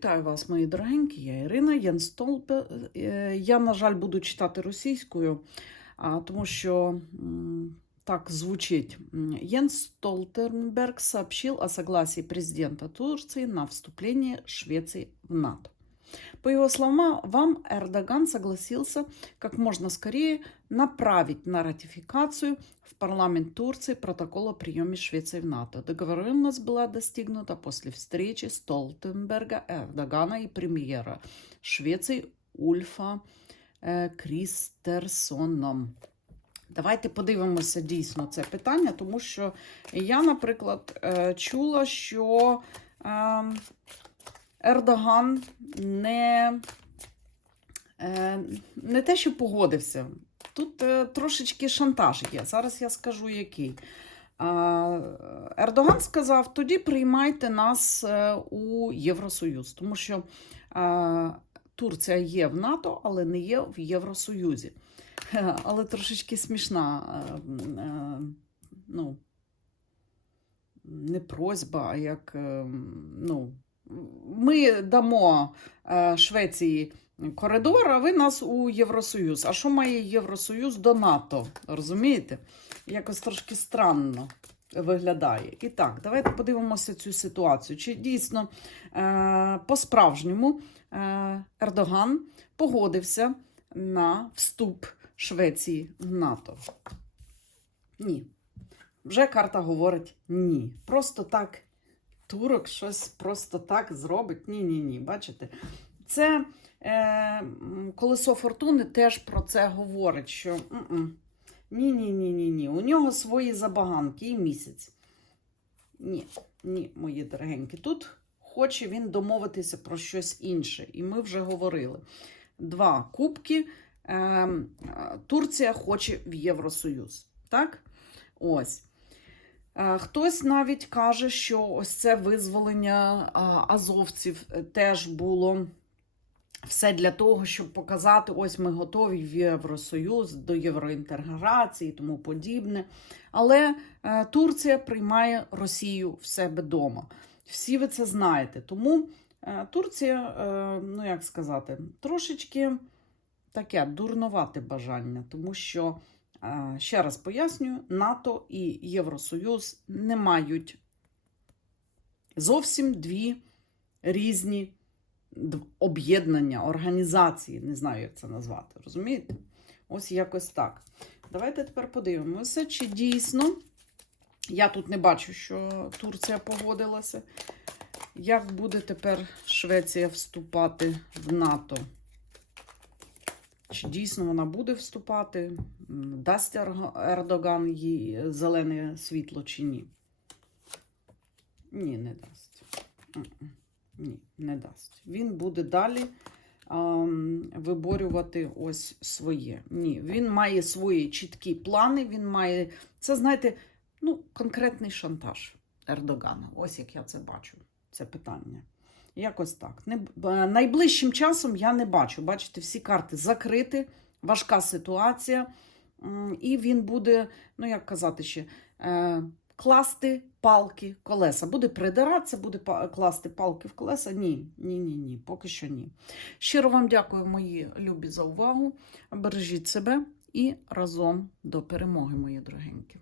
Вітаю вас, мої дорогенькі. Я Ірина Столпе. Е, Я, на жаль, буду читати російською, тому що так звучить. Йенс Столтенберг сообщил о согласии президента Турции на вступление Швеции в НАТО. По его словам, Эрдоган согласился как можно скорее направить на ратификацию в парламент Турции протокол о приеме Швеции в НАТО. Договоренность была достигнута после встречи Столтенберга, Эрдогана и премьера Швеции Ульфа е, Крістерсоном. Давайте подивимося дійсно це питання, тому що я, наприклад, е, чула, що е, Ердоган не, е, не те, що погодився. Тут е, трошечки шантаж є. Зараз я скажу, який. Ердоган сказав: тоді приймайте нас е, у Євросоюз, тому що Турція є в НАТО, але не є в Євросоюзі. Але трошечки смішна. Ну, не просьба, а як. е, Ну, ми дамо е, Швеції коридор, а ви нас у Євросоюз. А що має Євросоюз до НАТО? Розумієте? Якось трошки странно виглядає. І так, давайте подивимося цю ситуацію. Чи дійсно е, по-справжньому е, Ердоган погодився на вступ Швеції в НАТО? Ні. Вже карта говорить ні. Просто так турок щось просто так зробить. Ні-ні ні. Бачите? Це е, колесо фортуни теж про це говорить, що ні-ні-ні-ні. ні У нього свої забаганки і місяць. Ні, ні, мої дорогенькі. Тут хоче він домовитися про щось інше. І ми вже говорили. Два кубки. Е, е, Турція хоче в Євросоюз. Так? Ось. Е, Хтось навіть каже, що ось це визволення азовців е, теж було все для того, щоб показати, ось ми готові в Євросоюз до євроінтеграції і тому подібне. Але е, Турція приймає Росію в себе вдома. Всі ви це знаєте. Тому е, Турція, е, ну як сказати, трошечки таке дурновате бажання, тому що. Е, Ще раз пояснюю, НАТО і Євросоюз не мають зовсім дві різні об'єднання, організації, не знаю, як це назвати. Розумієте? Ось якось так. Давайте тепер подивимося, чи дійсно я тут не бачу, що Турція погодилася. Як буде тепер Швеція вступати в НАТО? Чи дійсно вона буде вступати? Дасть Ердоган їй зелене світло чи ні? Ні, не дасть. Ні, не дасть. Він буде далі ам, виборювати ось своє. Ні, він має свої чіткі плани. Він має. Це, знаєте, ну, конкретний шантаж Ердогана. Ось як я це бачу, це питання. Якось так. Не, найближчим часом я не бачу. Бачите, всі карти закриті, важка ситуація. І він буде, ну як казати ще, е, класти палки колеса. Буде придиратися, буде класти палки в колеса. Ні, ні, ні, ні, поки що ні. Щиро вам дякую, мої любі, за увагу. Бережіть себе і разом до перемоги, мої дорогенькі.